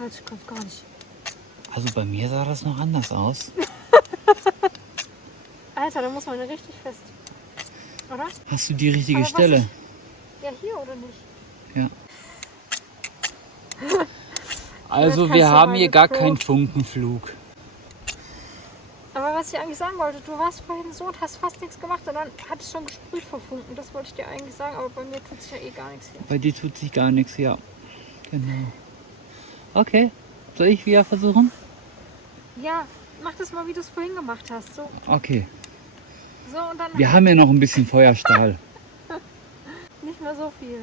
Also, ich kann gar nicht. Also bei mir sah das noch anders aus. Alter, da muss man richtig fest. Oder? Hast du die richtige Aber was Stelle? Ja, hier oder nicht? Ja. Also Jetzt wir kannst du haben mal hier mit gar Pro- keinen Funkenflug. Aber was ich eigentlich sagen wollte, du warst vorhin so und hast fast nichts gemacht und dann hat es schon gesprüht vor Funken. Das wollte ich dir eigentlich sagen, aber bei mir tut sich ja eh gar nichts hier. Bei dir tut sich gar nichts, ja. Genau. Okay, soll ich wieder versuchen? Ja, mach das mal, wie du es vorhin gemacht hast. So, Okay. so und dann Wir haben ja noch ein bisschen Feuerstahl. nicht mehr so viel.